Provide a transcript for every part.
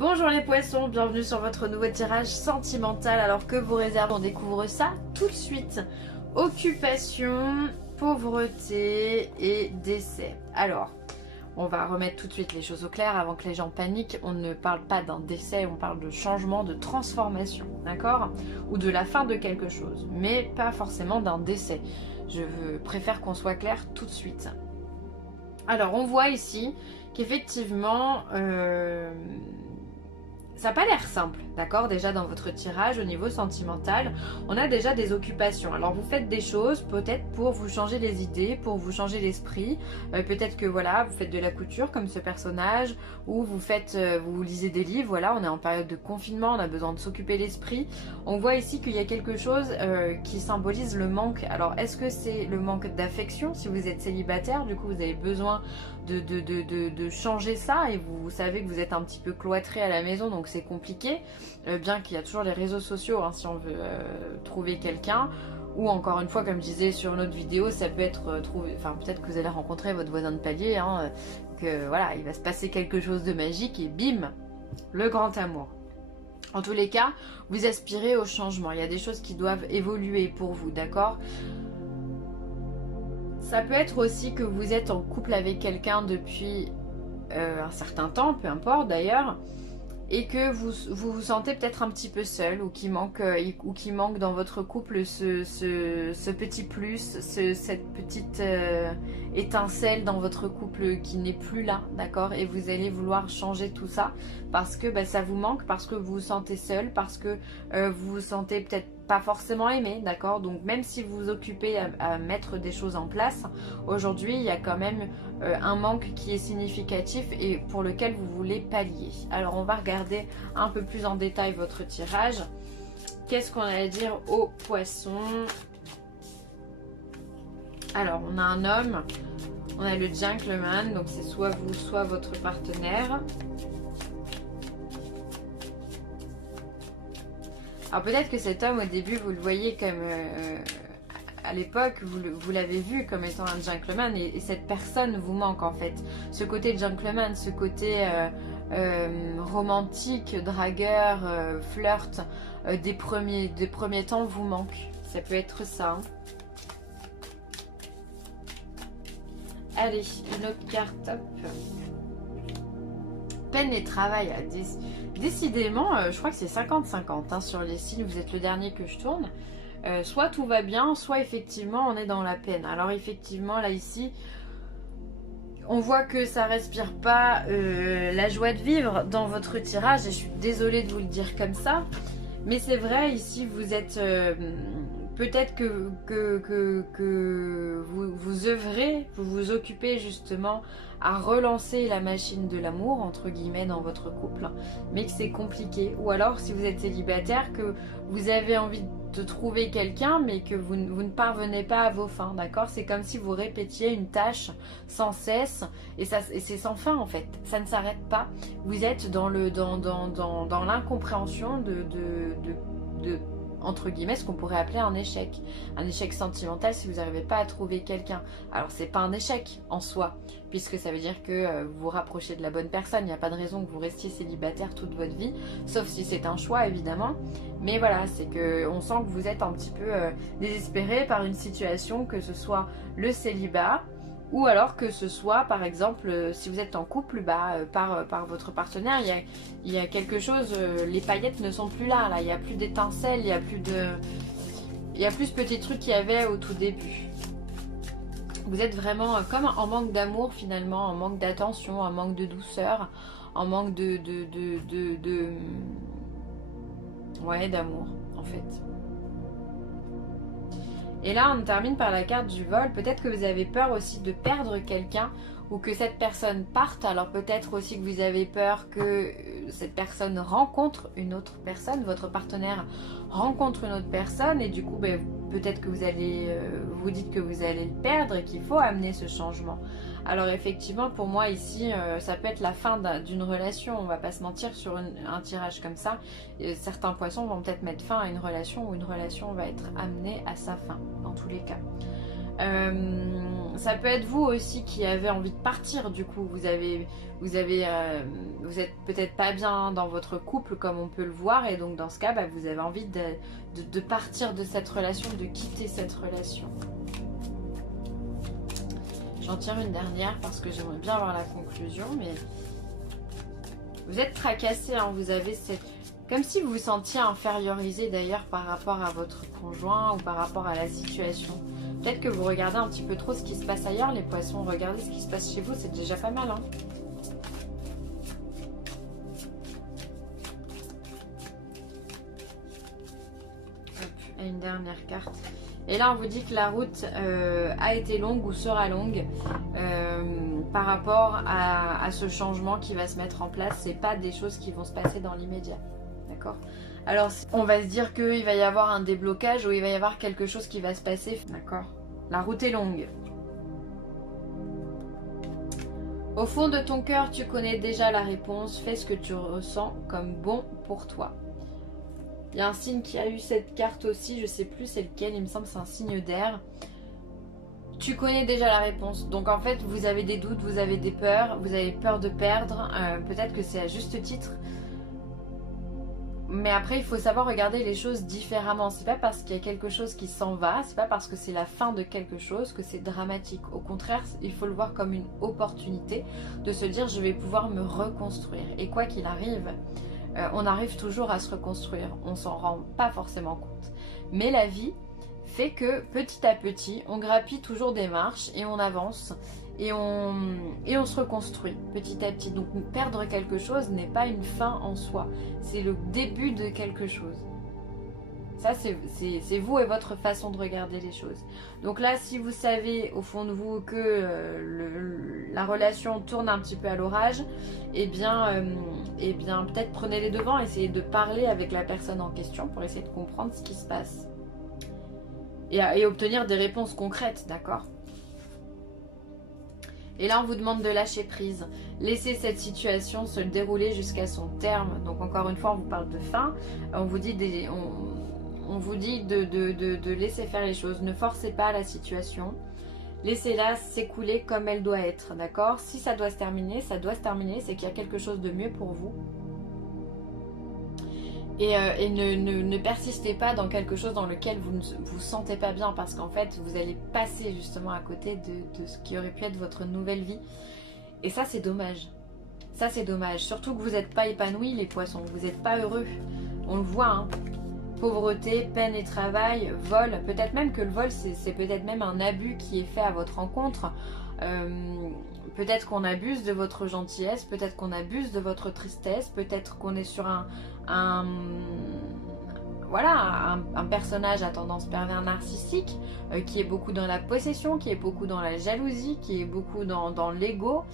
Bonjour les poissons, bienvenue sur votre nouveau tirage sentimental. Alors que vous réserve, on découvre ça tout de suite. Occupation, pauvreté et décès. Alors, on va remettre tout de suite les choses au clair avant que les gens paniquent. On ne parle pas d'un décès, on parle de changement, de transformation, d'accord? Ou de la fin de quelque chose, mais pas forcément d'un décès. Préfère qu'on soit clair tout de suite. Alors, on voit ici qu'effectivement, ça n'a pas l'air simple, d'accord? Déjà dans votre tirage au niveau sentimental, on a déjà des occupations. Alors vous faites des choses peut-être pour vous changer les idées, pour vous changer l'esprit. Peut-être que voilà, vous faites de la couture comme ce personnage, ou vous lisez des livres. Voilà, on est en période de confinement, on a besoin de s'occuper l'esprit. On voit ici qu'il y a quelque chose qui symbolise le manque. Alors est-ce que c'est le manque d'affection? Si vous êtes célibataire, du coup vous avez besoin de changer ça, et vous savez que vous êtes un petit peu cloîtré à la maison, donc c'est compliqué, bien qu'il y a toujours les réseaux sociaux hein, si on veut trouver quelqu'un, ou encore une fois comme je disais sur une autre vidéo, ça peut être peut-être que vous allez rencontrer votre voisin de palier, hein, que voilà, il va se passer quelque chose de magique et bim, le grand amour. En tous les cas, vous aspirez au changement, il y a des choses qui doivent évoluer pour vous, d'accord? Ça peut être aussi que vous êtes en couple avec quelqu'un depuis un certain temps, peu importe d'ailleurs, et que vous sentez peut-être un petit peu seul, ou qu'il manque dans votre couple ce petit plus, cette petite étincelle dans votre couple qui n'est plus là, d'accord? Et vous allez vouloir changer tout ça parce que ça vous manque, parce que vous vous sentez seul, parce que vous vous sentez peut-être pas forcément aimé, d'accord? Donc même si vous vous occupez à mettre des choses en place, aujourd'hui il y a quand même un manque qui est significatif et pour lequel vous voulez pallier. Alors on va regarder un peu plus en détail votre tirage. Qu'est-ce qu'on a à dire aux poissons? Alors on a un homme, on a le gentleman, donc c'est soit vous, soit votre partenaire. Alors peut-être que cet homme au début vous le voyez comme à l'époque vous l'avez vu comme étant un gentleman, et cette personne vous manque en fait. Ce côté gentleman, ce côté romantique, dragueur, flirt des premiers temps vous manque. Ça peut être ça. Hein. Allez, une autre carte, hop. Peine et travail. Décidément, je crois que c'est 50-50 hein, sur les signes, vous êtes le dernier que je tourne. Soit tout va bien, soit effectivement on est dans la peine. Alors effectivement là ici, on voit que ça respire pas la joie de vivre dans votre tirage, et je suis désolée de vous le dire comme ça. Mais c'est vrai, ici vous êtes... peut-être que vous œuvrez, vous vous occupez justement à relancer la machine de l'amour, entre guillemets, dans votre couple, mais que c'est compliqué. Ou alors, si vous êtes célibataire, que vous avez envie de trouver quelqu'un, mais que vous ne parvenez pas à vos fins, d'accord? C'est comme si vous répétiez une tâche sans cesse, et c'est sans fin en fait, ça ne s'arrête pas. Vous êtes dans l'incompréhension de entre guillemets ce qu'on pourrait appeler un échec sentimental si vous n'arrivez pas à trouver quelqu'un. Alors c'est pas un échec en soi, puisque ça veut dire que vous vous rapprochez de la bonne personne. Il n'y a pas de raison que vous restiez célibataire toute votre vie, sauf si c'est un choix évidemment. Mais voilà, c'est que on sent que vous êtes un petit peu désespéré par une situation, que ce soit le célibat, ou alors que ce soit par exemple si vous êtes en couple, par votre partenaire, il y a quelque chose, les paillettes ne sont plus là, il n'y a plus d'étincelles, il y a plus ce petit truc qu'il y avait au tout début. Vous êtes vraiment comme en manque d'amour finalement, en manque d'attention, en manque de douceur, en manque d'amour en fait. Et là on termine par la carte du vol. Peut-être que vous avez peur aussi de perdre quelqu'un, ou que cette personne parte. Alors peut-être aussi que vous avez peur que cette personne rencontre une autre personne, votre partenaire rencontre une autre personne, et du coup peut-être que vous dites que vous allez le perdre et qu'il faut amener ce changement. Alors effectivement pour moi ici ça peut être la fin d'une relation, on va pas se mentir, sur un tirage comme ça. Certains poissons vont peut-être mettre fin à une relation, ou une relation va être amenée à sa fin dans tous les cas. ça peut être vous aussi qui avez envie de partir du coup. Vous êtes peut-être pas bien dans votre couple comme on peut le voir et donc dans ce cas, bah, vous avez envie de partir de cette relation, de quitter cette relation. J'en tire une dernière parce que j'aimerais bien avoir la conclusion, mais vous êtes tracassé, hein, vous avez cette... Comme si vous vous sentiez infériorisé d'ailleurs par rapport à votre conjoint ou par rapport à la situation. Peut-être que vous regardez un petit peu trop ce qui se passe ailleurs, les poissons. Regardez ce qui se passe chez vous, c'est déjà pas mal. Hein. Hop, et une dernière carte. Et là, on vous dit que la route a été longue ou sera longue par rapport à ce changement qui va se mettre en place. C'est pas des choses qui vont se passer dans l'immédiat. D'accord ? Alors, on va se dire qu'il va y avoir un déblocage ou il va y avoir quelque chose qui va se passer. D'accord ? La route est longue. Au fond de ton cœur, tu connais déjà la réponse. Fais ce que tu ressens comme bon pour toi. Il y a un signe qui a eu cette carte aussi. Je ne sais plus c'est lequel. Il me semble que c'est un signe d'air. Tu connais déjà la réponse. Donc en fait, vous avez des doutes, vous avez des peurs. Vous avez peur de perdre. Peut-être que c'est à juste titre. Mais après, il faut savoir regarder les choses différemment. C'est pas parce qu'il y a quelque chose qui s'en va, c'est pas parce que c'est la fin de quelque chose que c'est dramatique. Au contraire, il faut le voir comme une opportunité de se dire je vais pouvoir me reconstruire. Et quoi qu'il arrive, on arrive toujours à se reconstruire. On s'en rend pas forcément compte. Mais la vie fait que petit à petit, on grappille toujours des marches et on avance. Et on se reconstruit petit à petit. Donc perdre quelque chose n'est pas une fin en soi. C'est le début de quelque chose. Ça, c'est vous et votre façon de regarder les choses. Donc là, si vous savez au fond de vous que la relation tourne un petit peu à l'orage, eh bien peut-être prenez les devants, essayez de parler avec la personne en question pour essayer de comprendre ce qui se passe. Et obtenir des réponses concrètes, d'accord ? Et là, on vous demande de lâcher prise. Laissez cette situation se dérouler jusqu'à son terme. Donc encore une fois, on vous parle de fin. On vous dit, on vous dit de laisser faire les choses. Ne forcez pas la situation. Laissez-la s'écouler comme elle doit être. D'accord ? Si ça doit se terminer, ça doit se terminer. C'est qu'il y a quelque chose de mieux pour vous. Et ne persistez pas dans quelque chose dans lequel vous ne vous sentez pas bien parce qu'en fait vous allez passer justement à côté de ce qui aurait pu être votre nouvelle vie. Et ça c'est dommage. Ça c'est dommage. Surtout que vous n'êtes pas épanouis les poissons, vous n'êtes pas heureux. On le voit, hein. Pauvreté, peine et travail, vol. Peut-être même que le vol c'est peut-être même un abus qui est fait à votre encontre. Peut-être qu'on abuse de votre gentillesse, peut-être qu'on abuse de votre tristesse, peut-être qu'on est sur un personnage à tendance pervers narcissique qui est beaucoup dans la possession, qui est beaucoup dans la jalousie, qui est beaucoup dans l'ego,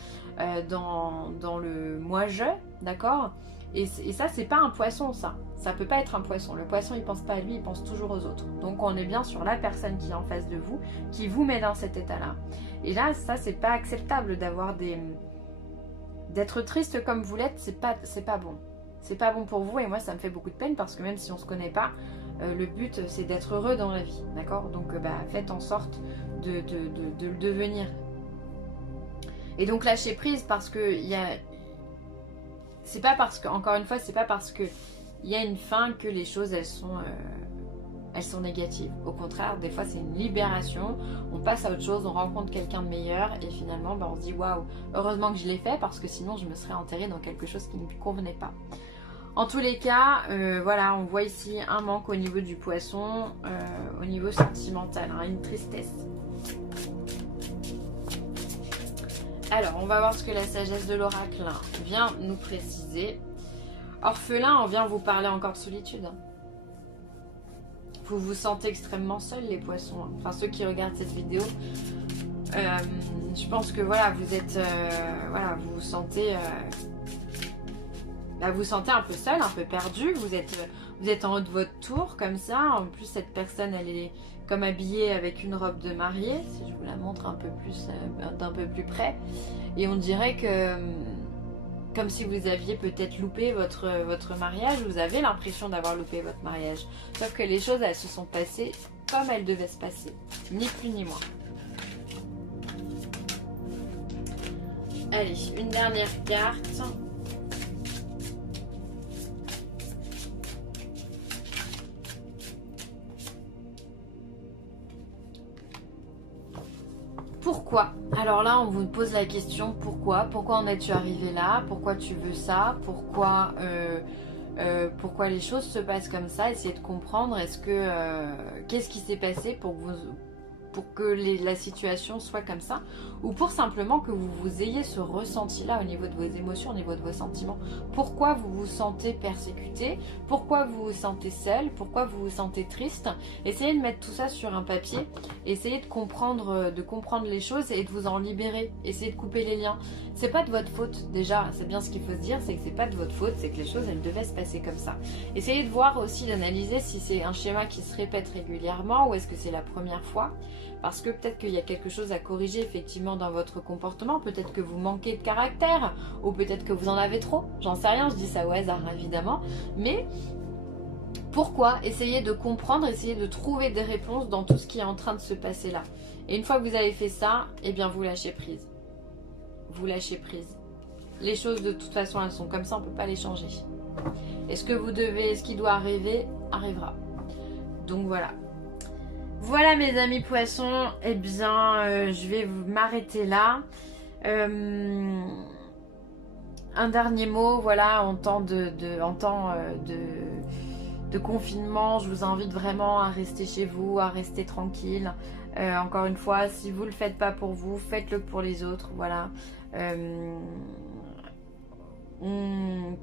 dans le moi-je, d'accord ? Et ça, c'est pas un poisson, ça. Ça peut pas être un poisson. Le poisson, il pense pas à lui, il pense toujours aux autres. Donc, on est bien sur la personne qui est en face de vous, qui vous met dans cet état-là. Et là, ça, c'est pas acceptable d'être triste comme vous l'êtes, c'est pas bon. C'est pas bon pour vous et moi, ça me fait beaucoup de peine parce que même si on se connaît pas, le but, c'est d'être heureux dans la vie, d'accord ? Donc, faites en sorte de le devenir. Et donc, lâchez prise parce que il y a... C'est pas parce que, encore une fois, c'est pas parce que il y a une fin que les choses elles sont négatives. Au contraire, des fois c'est une libération, on passe à autre chose, on rencontre quelqu'un de meilleur et finalement on se dit waouh, heureusement que je l'ai fait parce que sinon je me serais enterrée dans quelque chose qui ne me convenait pas. En tous les cas, voilà, on voit ici un manque au niveau du poisson, au niveau sentimental, hein, une tristesse. Alors, on va voir ce que la sagesse de l'oracle vient nous préciser. Orphelin, on vient vous parler encore de solitude. Vous vous sentez extrêmement seul, les poissons. Enfin, ceux qui regardent cette vidéo, je pense que voilà, vous êtes, vous vous sentez un peu seul, un peu perdu. Vous êtes en haut de votre tour, comme ça. En plus, cette personne, elle est comme habillée avec une robe de mariée. Si je vous la montre un peu plus, d'un peu plus près. Et on dirait que... comme si vous aviez peut-être loupé votre mariage, vous avez l'impression d'avoir loupé votre mariage. Sauf que les choses, elles se sont passées comme elles devaient se passer. Ni plus ni moins. Allez, une dernière carte. Pourquoi? Alors là, on vous pose la question pourquoi? Pourquoi en es-tu arrivé là? Pourquoi tu veux ça? Pourquoi les choses se passent comme ça? Essayez de comprendre. Qu'est-ce qui s'est passé pour que la situation soit comme ça, ou pour simplement que vous ayez ce ressenti-là au niveau de vos émotions, au niveau de vos sentiments. Pourquoi vous vous sentez persécuté? Pourquoi vous vous sentez seul? Pourquoi vous vous sentez triste? Essayez de mettre tout ça sur un papier. Essayez de comprendre les choses et de vous en libérer. Essayez de couper les liens. C'est pas de votre faute, déjà, c'est bien ce qu'il faut se dire, c'est que c'est pas de votre faute, c'est que les choses, elles devaient se passer comme ça. Essayez de voir aussi, d'analyser si c'est un schéma qui se répète régulièrement ou est-ce que c'est la première fois. Parce que peut-être qu'il y a quelque chose à corriger effectivement dans votre comportement, peut-être que vous manquez de caractère, ou peut-être que vous en avez trop, j'en sais rien, je dis ça au hasard évidemment, mais pourquoi? Essayez de comprendre, essayez de trouver des réponses dans tout ce qui est en train de se passer là. Et une fois que vous avez fait ça, eh bien vous lâchez prise. Vous lâchez prise. Les choses de toute façon elles sont comme ça, on ne peut pas les changer. Et ce qui doit arriver, arrivera. Donc voilà. Voilà mes amis poissons, eh bien je vais m'arrêter là. Un dernier mot, voilà, en temps de confinement, je vous invite vraiment à rester chez vous, à rester tranquille. Encore une fois, si vous ne le faites pas pour vous, faites-le pour les autres, voilà.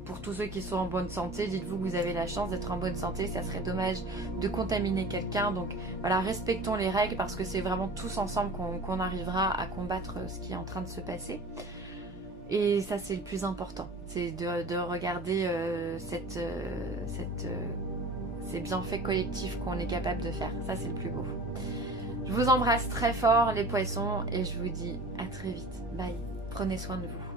Pour tous ceux qui sont en bonne santé, dites-vous que vous avez la chance d'être en bonne santé, ça serait dommage de contaminer quelqu'un. Donc voilà, respectons les règles parce que c'est vraiment tous ensemble qu'on arrivera à combattre ce qui est en train de se passer. Et ça c'est le plus important, c'est de regarder ces bienfaits collectifs qu'on est capable de faire. Ça c'est le plus beau. Je vous embrasse très fort les poissons et je vous dis à très vite. Bye, prenez soin de vous.